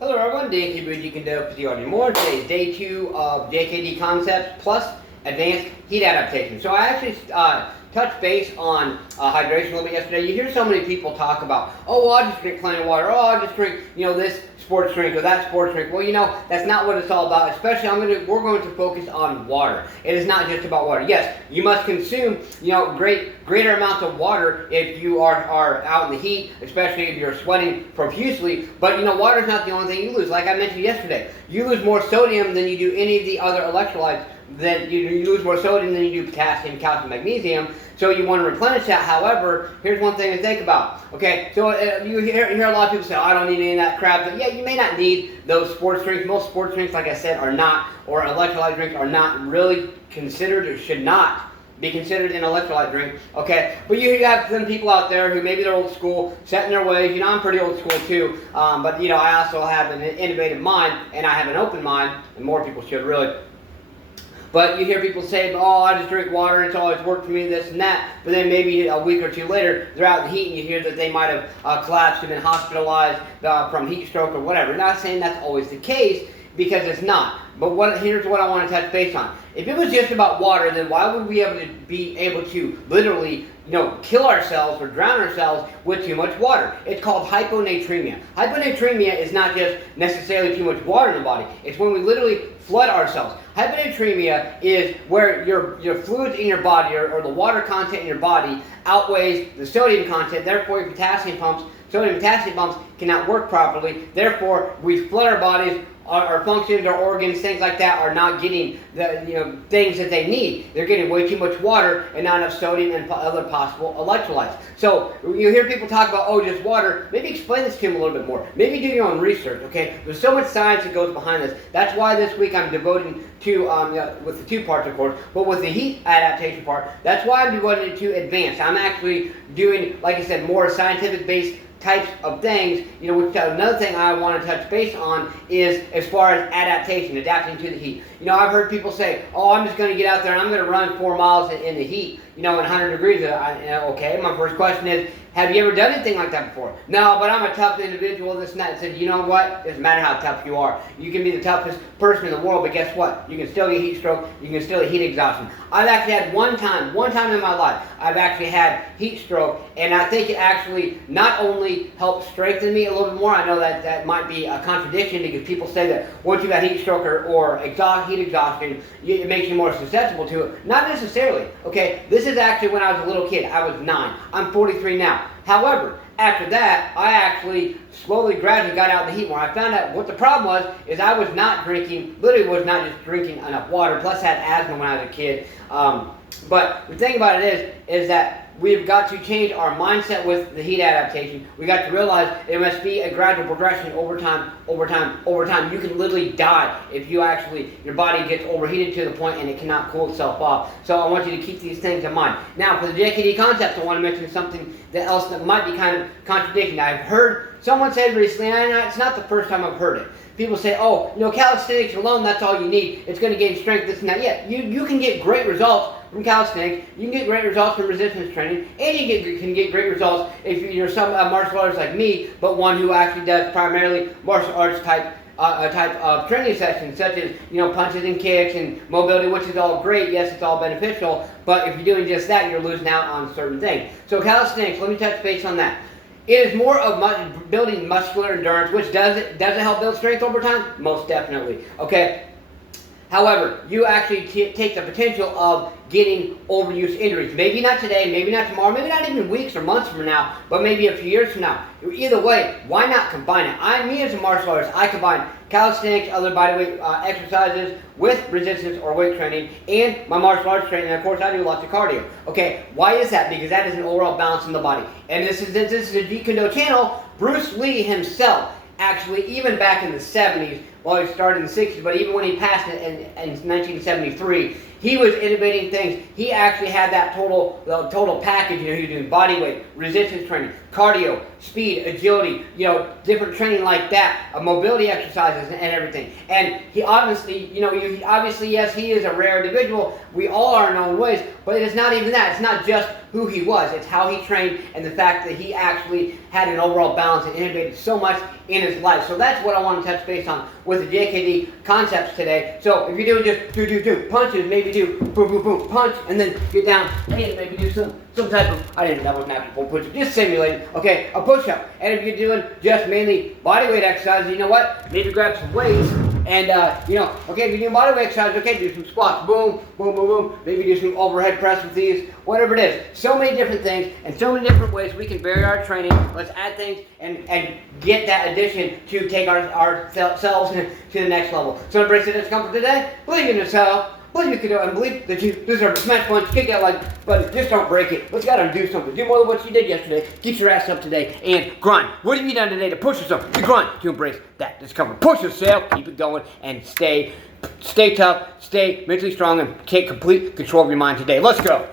Hello everyone, JKD can do with you on more. Today is day 2 of JKD concepts plus advanced heat adaptation. So I actually touched base on hydration a little bit yesterday. You hear so many people talk about, oh, well, I'll just drink plenty of water. Oh, I'll just drink, this sports drink or that sports drink. Well, that's not what it's all about. Especially, we're going to focus on water. It is not just about water. Yes, you must consume, greater amounts of water if you are out in the heat, especially if you're sweating profusely. But water is not the only thing you lose. Like I mentioned yesterday, you lose more sodium than you do any of the other electrolytes. That you lose more sodium than you do potassium, calcium, magnesium. So you want to replenish that. However, here's one thing to think about. Okay, so you hear a lot of people say, oh, I don't need any of that crap. But yeah, you may not need those sports drinks. Most sports drinks, like I said, are not, or electrolyte drinks are not really considered or should not be considered an electrolyte drink, okay? But you have some people out there who maybe they're old school, set in their ways. I'm pretty old school too, but I also have an innovative mind, and I have an open mind, and more people should really. But you hear people say, oh, I just drink water, it's always worked for me, this and that. But then maybe a week or two later, they're out in the heat and you hear that they might have collapsed and been hospitalized from heat stroke or whatever. I'm not saying that's always the case, because it's not. But here's what I want to touch base on. If it was just about water, then why would we be able to literally kill ourselves or drown ourselves with too much water? It's called hyponatremia. Hyponatremia is not just necessarily too much water in the body. It's when we literally flood ourselves. Hyponatremia is where your fluids in your body or the water content in your body outweighs the sodium content. Therefore, your sodium and potassium pumps cannot work properly. Therefore, we flood our bodies. Our functions, our organs, things like that are not getting the things that they need. They're getting way too much water and not enough sodium and other possible electrolytes. So you hear people talk about, oh, just water. Maybe explain this to them a little bit more. Maybe do your own research. Okay, there's so much science that goes behind this. That's why this week I'm devoting to with the 2 parts, of course, but with the heat adaptation part. That's why I'm devoting to advanced. I'm actually doing, like I said, more scientific based types of things, which another thing I want to touch base on is as far as adaptation, adapting to the heat. I've heard people say, oh, I'm just going to get out there and I'm going to run 4 miles in the heat, in 100 degrees. Okay, my first question is, have you ever done anything like that before? No, but I'm a tough individual, this and that. And said, you know what? It doesn't matter how tough you are. You can be the toughest person in the world, but guess what? You can still get heat stroke. You can still get heat exhaustion. I've actually had one time in my life, I've actually had heat stroke, and I think it actually not only helped strengthen me a little bit more. I know that might be a contradiction, because people say that once you've had heat stroke or heat exhaustion, it makes you more susceptible to it. Not necessarily. Okay, this is actually when I was a little kid. I was 9. I'm 43 now. However, after that, I actually gradually got out in the heat more. I found out what the problem was, is I was not drinking, literally was not just drinking enough water, plus I had asthma when I was a kid. But the thing about it is that we've got to change our mindset with the heat adaptation. We got to realize it must be a gradual progression over time. You can literally die if your body gets overheated to the point and it cannot cool itself off. So I want you to keep these things in mind. Now, for the JKD concepts, I want to mention something else that might be kind of contradicting. I've heard someone say recently, and it's not the first time I've heard it. People say, oh, calisthenics alone, that's all you need. It's going to gain strength, this and that. Yeah, you can get great results from calisthenics. You can get great results from resistance training. And you can get great results if you're some martial artist like me, but one who actually does primarily martial arts type of training sessions, such as punches and kicks and mobility, which is all great. Yes, it's all beneficial. But if you're doing just that, you're losing out on certain things. So calisthenics, let me touch base on that. It is more of building muscular endurance, which does it help build strength over time? Most definitely. Okay. However, you actually take the potential of getting overuse injuries. Maybe not today, maybe not tomorrow, maybe not even weeks or months from now, but maybe a few years from now. Either way, why not combine it? Me as a martial artist, I combine calisthenics, other bodyweight exercises with resistance or weight training, and my martial arts training. And of course, I do lots of cardio. Okay, why is that? Because that is an overall balance in the body. And this is a Jeet channel. Bruce Lee himself, actually, even back in the 70s, while he started in the 60s, but even when he passed in 1973, he was innovating things. He actually had that total package. You know, he was doing body weight, resistance training, cardio, speed, agility, you know, different training like that, mobility exercises and everything. And he obviously, you know, obviously, yes, he is a rare individual. We all are in our own ways, but it's not even that. It's not just who he was. It's how he trained and the fact that he actually had an overall balance and innovated so much in his life. So that's what I want to touch base on with the JKD concepts today. So if you're doing just do punches, maybe do boom, boom, boom, punch, and then get down and maybe do some type of, I didn't know that was an actual push-up, just simulating, okay, a push-up. And if you're doing just mainly body weight exercises, you know what? Maybe grab some weights and, you know, okay, if you're doing body weight exercises, okay, do some squats, boom, boom, boom, boom. Maybe do some overhead press with these, whatever it is. So many different things and so many different ways we can vary our training. Let's add things and get that addition to take ourselves to the next level. So embrace the discomfort today. Believe in yourself. Believe you can do it, and believe that you deserve a smash punch, kick that like button, just don't break it. Let's go out and do something. Do more than what you did yesterday. Get your ass up today and grind. What have you done today to push yourself to grind, to embrace that discomfort? Push yourself, keep it going, and stay tough, stay mentally strong, and take complete control of your mind today. Let's go.